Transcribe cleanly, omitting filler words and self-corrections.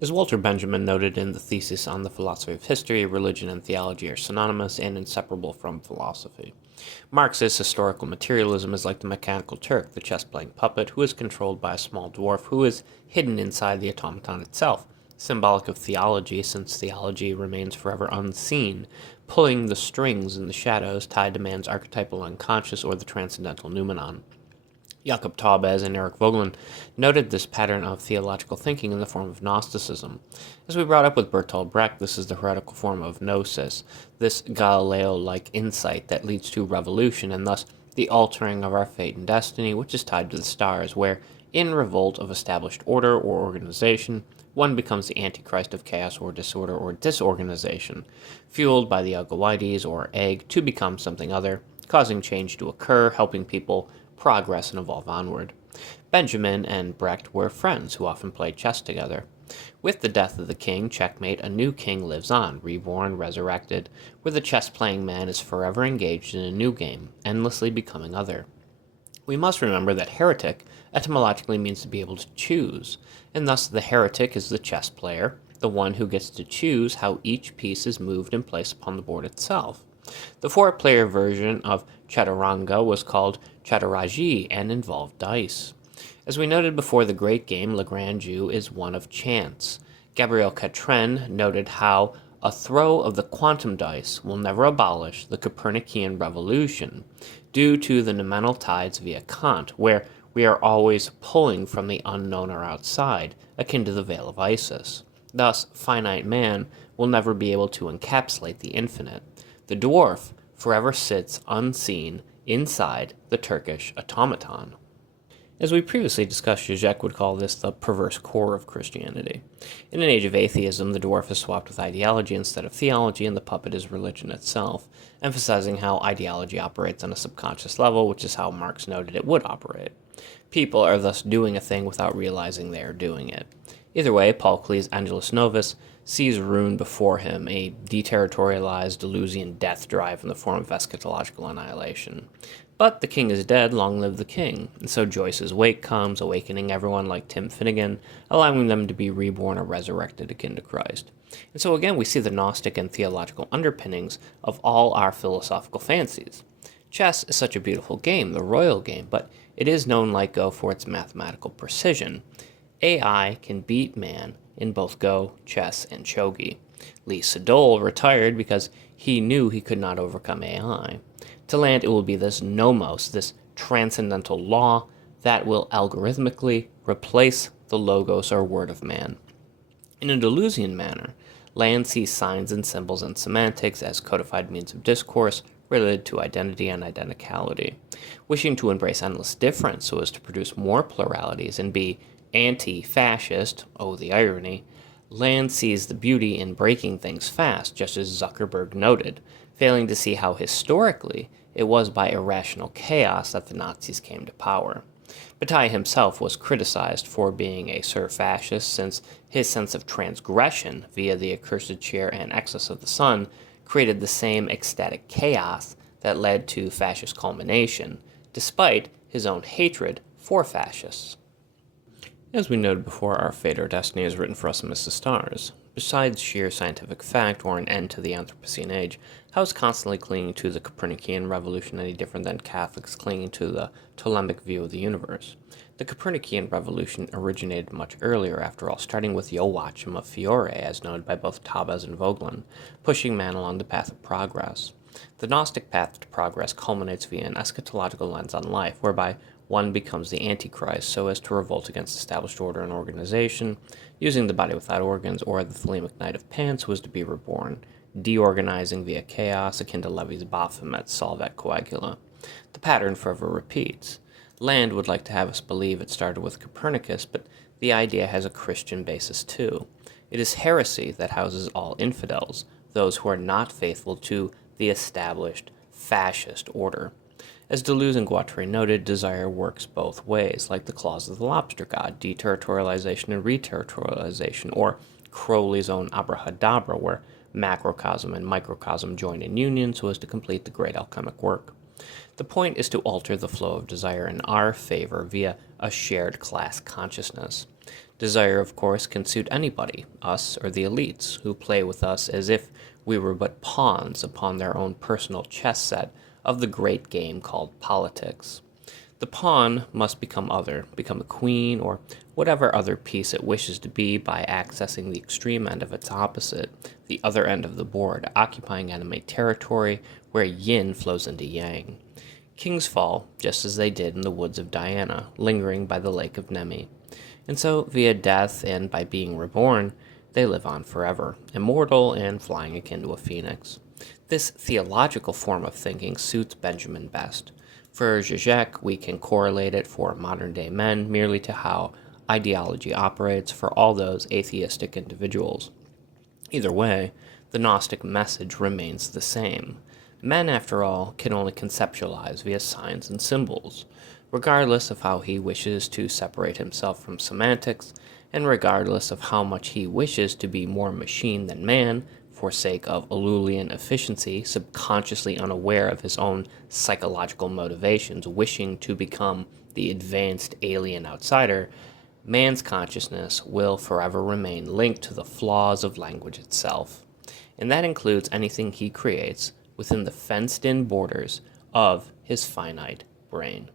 As Walter Benjamin noted in the thesis on the philosophy of history, religion and theology are synonymous and inseparable from philosophy. Marxist historical materialism is like the mechanical Turk, the chess-playing puppet, who is controlled by a small dwarf who is hidden inside the automaton itself, symbolic of theology, since theology remains forever unseen, pulling the strings in the shadows tied to man's archetypal unconscious or the transcendental noumenon. Jakob Taubes and Eric Vogelin noted this pattern of theological thinking in the form of Gnosticism. As we brought up with Bertolt Brecht, this is the heretical form of gnosis, this Galileo-like insight that leads to revolution and thus the altering of our fate and destiny, which is tied to the stars, where, in revolt of established order or organization, one becomes the Antichrist of chaos or disorder or disorganization, fueled by the Algoides or egg to become something other, causing change to occur, helping people progress and evolve onward. Benjamin and Brecht were friends who often played chess together. With the death of the king, checkmate, a new king lives on, reborn, resurrected, where the chess-playing man is forever engaged in a new game, endlessly becoming other. We must remember that heretic etymologically means to be able to choose, and thus the heretic is the chess player, the one who gets to choose how each piece is moved and placed upon the board itself. The four-player version of Chaturanga was called Chaturagi and involved dice. As we noted before, the great game Le Grand Jeu is one of chance. Gabriel Catren noted how a throw of the quantum dice will never abolish the Copernican revolution, due to the nominal tides via Kant, where we are always pulling from the unknown or outside, akin to the veil of Isis. Thus, finite man will never be able to encapsulate the infinite. The dwarf forever sits unseen inside the Turkish automaton. As we previously discussed, Zizek would call this the perverse core of Christianity. In an age of atheism, the dwarf is swapped with ideology instead of theology, and the puppet is religion itself, emphasizing how ideology operates on a subconscious level, which is how Marx noted it would operate. People are thus doing a thing without realizing they are doing it. Either way, Paul Klee's Angelus Novus sees ruin before him, a deterritorialized Deleuzian death drive in the form of eschatological annihilation. But the king is dead, long live the king, and so Joyce's wake comes, awakening everyone like Tim Finnegan, allowing them to be reborn or resurrected akin to Christ. And so again, we see the Gnostic and theological underpinnings of all our philosophical fancies. Chess is such a beautiful game, the royal game, but it is known like Go for its mathematical precision. AI can beat man in both Go, chess, and shogi. Lee Sedol retired because he knew he could not overcome AI. To land, it will be this nomos, this transcendental law, that will algorithmically replace the logos or word of man. In a Deleuzian manner, Land sees signs and symbols and semantics as codified means of discourse related to identity and identicality. Wishing to embrace endless difference so as to produce more pluralities and be anti-fascist, oh the irony, Land sees the beauty in breaking things fast, just as Zuckerberg noted, failing to see how historically it was by irrational chaos that the Nazis came to power. Bataille himself was criticized for being a Sir-Fascist since his sense of transgression via the accursed chair and excess of the sun created the same ecstatic chaos that led to fascist culmination, despite his own hatred for fascists. As we noted before, our fate or destiny is written for us amidst the stars. Besides sheer scientific fact or an end to the Anthropocene age, how is constantly clinging to the Copernican revolution any different than Catholics clinging to the Ptolemaic view of the universe? The Copernican revolution originated much earlier, after all, starting with Joachim of Fiore, as noted by both Taubes and Vogelin, pushing man along the path of progress. The Gnostic path to progress culminates via an eschatological lens on life, whereby one becomes the Antichrist so as to revolt against established order and organization, using the body without organs, or the Thelemic Knight of Pan so as to be reborn, deorganizing via chaos akin to Levi's Baphomet Solvet Coagula. The pattern forever repeats. Land would like to have us believe it started with Copernicus, but the idea has a Christian basis too. It is heresy that houses all infidels, those who are not faithful to the established fascist order. As Deleuze and Guattari noted, desire works both ways, like the claws of the lobster god, deterritorialization and reterritorialization, or Crowley's own abracadabra, where macrocosm and microcosm join in union so as to complete the great alchemic work. The point is to alter the flow of desire in our favor via a shared class consciousness. Desire, of course, can suit anybody, us or the elites, who play with us as if we were but pawns upon their own personal chess set of the great game called politics. The pawn must become other, become a queen, or whatever other piece it wishes to be by accessing the extreme end of its opposite, the other end of the board, occupying enemy territory where yin flows into yang. Kings fall, just as they did in the woods of Diana, lingering by the lake of Nemi. And so, via death and by being reborn, they live on forever, immortal and flying akin to a phoenix. This theological form of thinking suits Benjamin best. For Zizek, we can correlate it for modern day men merely to how ideology operates for all those atheistic individuals. Either way, the Gnostic message remains the same. Men, after all, can only conceptualize via signs and symbols, regardless of how he wishes to separate himself from semantics, and regardless of how much he wishes to be more machine than man, for sake of Elulian efficiency, subconsciously unaware of his own psychological motivations, wishing to become the advanced alien outsider, man's consciousness will forever remain linked to the flaws of language itself. And that includes anything he creates within the fenced-in borders of his finite brain.